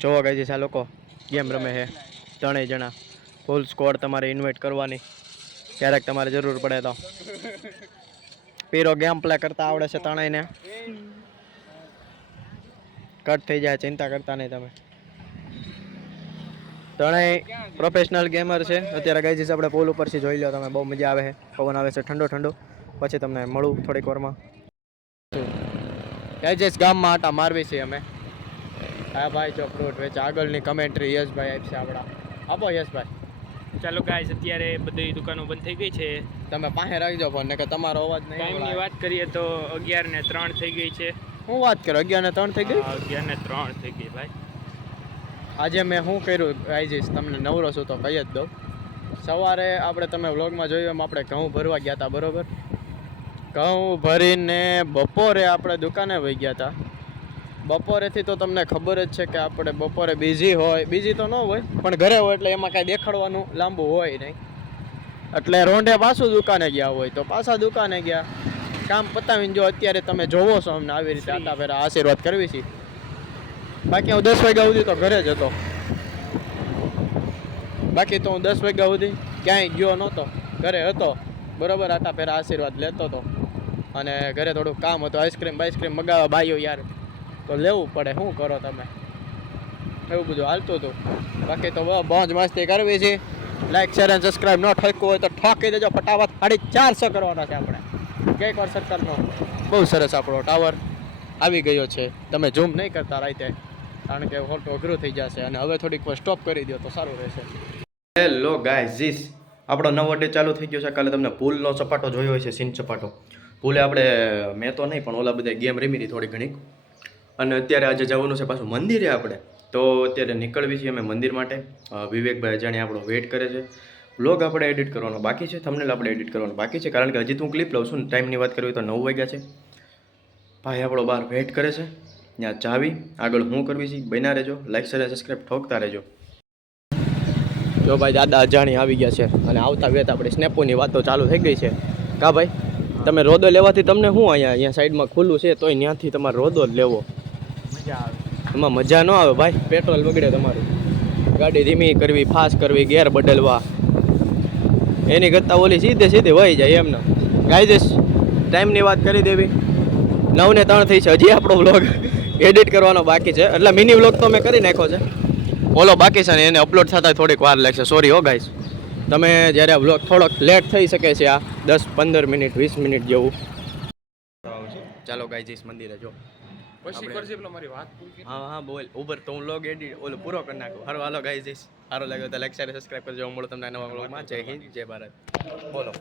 જોવા ગઈ છે આ લોકો. ગેમ રમે છે. ત્રણેય જણા. ફૂલ સ્કોડ તમારે ઇન્વાઇટ કરવાની. ક્યારેક તમારે જરૂર પડે તો. પીરો ગેમ પ્લે કરતા આવડે છે ત્રણેયને. કટ થઈ જાય, ચિંતા કરતા નહીં તમે. ત્રણેય પ્રોફેશનલ ગેમર છે. અત્યારે ગઈ જઈશ આપણે પોલ ઉપરથી જોઈ લો તમે. બહુ મજા આવે છે. પવન આવે છે ઠંડો ઠંડો. પછી તમને મળું થોડીક વારમાં. ગઈજેસ ગામમાં આટા મારવી છીએ અમે. હા ભાઈ જો ફ્રૂટ વેચ આગળની કમેન્ટ્રી યશભાઈ આપશે આપણા. આપો યશભાઈ. ચાલો ગાઈસ અત્યારે બધી દુકાનો બંધ થઈ ગઈ છે. તમે પાસે રાખજો ફોન કે તમારો અવાજ નહીં ટાઈમની. વાત કરીએ તો અગિયાર ને ત્રણ થઈ ગઈ છે. હું વાત કરું? અગિયાર ને ત્રણ થઈ ગઈ? અગિયાર ને ત્રણ થઈ ગઈ ભાઈ. આજે મેં શું કર્યું? ગાઈજીસ તમને નવરો છું તો કહી જ દઉં. સવારે આપણે તમે વ્લોગમાં જોયું એમ આપણે ઘઉં ભરવા ગયા હતા બરોબર? ઘઉં ભરીને બપોરે આપણે દુકાને વહી ગયા હતા બપોરેથી તો તમને ખબર જ છે કે આપણે બપોરે બીઝી હોય. બીજી તો ન હોય પણ ઘરે હોય એટલે એમાં કાંઈ દેખાડવાનું લાંબુ હોય નહીં. એટલે રોંઢે પાછું દુકાને ગયા હોય તો પાછા દુકાને ગયા. કામ પતાવીને જો અત્યારે તમે જોવો છો અમને આવી રીતે આટા ફેરા આશીર્વાદ કરવી છે. બાકી હું દસ વાગ્યા સુધી તો ઘરે જ હતો. બાકી તો હું દસ વાગ્યા સુધી ક્યાંય ગયો નહોતો. ઘરે હતો. બરોબર આટા પહેલા આશીર્વાદ લેતો હતો અને ઘરે થોડુંક કામ હતું. આઈસ્ક્રીમ બાઈસ્ક્રીમ મગાવવા ભાઈઓ યાર. તો લેવું પડે, શું કરો તમે? એવું બધું હાલતું હતું. બાકી તો મોજ મસ્તી કરવી છે. લાઈક શેર અને સબસ્ક્રાઈબ ન ઠોકવું હોય તો ઠોકી દેજો, ફટાફટ સાડી ચારસો કરવાના છે આપણે. ગઈકવાર સરકારનો? બહુ સરસ આપણો ટાવર આવી ગયો છે. તમે ઝૂમ નહીં કરતા રાતે, કારણ કે ફોટો અઘરું થઈ જશે અને હવે થોડીક વાર સ્ટોપ કરી દો તો સારું રહેશે. હેલો ગાય જીસ આપણો નવો ડે ચાલુ થઈ ગયો છે. કાલે તમને પુલનો સપાટો જોયો હોય છે સીન સપાટો પુલે આપણે, મેં તો નહીં, પણ ઓલા બધા ગેમ રમી હતી થોડી ઘણી. અને અત્યારે આજે જવાનું છે પાછું મંદિરે આપણે. તો અત્યારે નીકળવી છીએ અમે મંદિર માટે. વિવેકભાઈ અજાણી આપણો વેઇટ કરે છે. વ્લોગ આપણે એડિટ કરવાનો બાકી છે થંબનેલ આપણે એડિટ કરવાનું બાકી છે. કારણ કે હજી તો હું ક્લિપ લઉં છું ને ટાઈમની વાત કરવી તો નવ વાગ્યા છે. ભાઈ આપણો બહાર વેઇટ કરે છે. ત્યાં ચાવી, આગળ હું કરવી છે, બન્યા રહેજો. લાઈક શેર સબસ્ક્રાઈબ ઠોકતા રહેજો. જો ભાઈ દાદા અજાણી આવી ગયા છે અને આવતા વેત આપણે સ્નેપોની વાતો ચાલુ થઈ ગઈ છે. કા ભાઈ? તમે રોદો લેવાથી તમને શું અહીંયા અહીંયા સાઈડમાં ખુલ્લું છે, તોય ત્યાંથી તમારે રોદો જ લેવો. મજા આવે. એમાં મજા ન આવે ભાઈ. પેટ્રોલ બગડે તમારું. ગાડી ધીમી કરવી ફાસ્ટ કરવી ગેર બદલવા. એની કરતાં ઓલી સીધે સીધે વહી જાય એમને ગાઈજેસ ટાઈમની વાત કરી દેવી. નવ ને ત્રણ થઈ છે. હજી આપણો વ્લોગ એડિટ કરવાનો બાકી છે. એટલે મિની વ્લોગ તો મેં કરી નાખ્યો છે. ઓલો બાકી છે ને એને અપલોડ થતાં થોડીક વાર લાગશે. સોરી હો ગાઈસ. તમે જ્યારે આ વ્લોગ થોડોક લેટ થઈ શકે છે આ દસ પંદર મિનિટ વીસ મિનિટ જેવું. ચાલો ગાઈજીસ મંદિરે જો. પછી કરજે પેલો મારી વાત પૂરી હા હા બોલ. ઉબર તો હું લોગ એડિટ ઓલો પૂરો કરી નાખું. હારો હાલો ગાઈ જઈશ સારો લાગ્યો તો લાઈક શેર સબસ્ક્રાઈબ કરજો. મળો તમને નવા વ્લોગમાં જય હિન્દ જય ભારત. બોલો.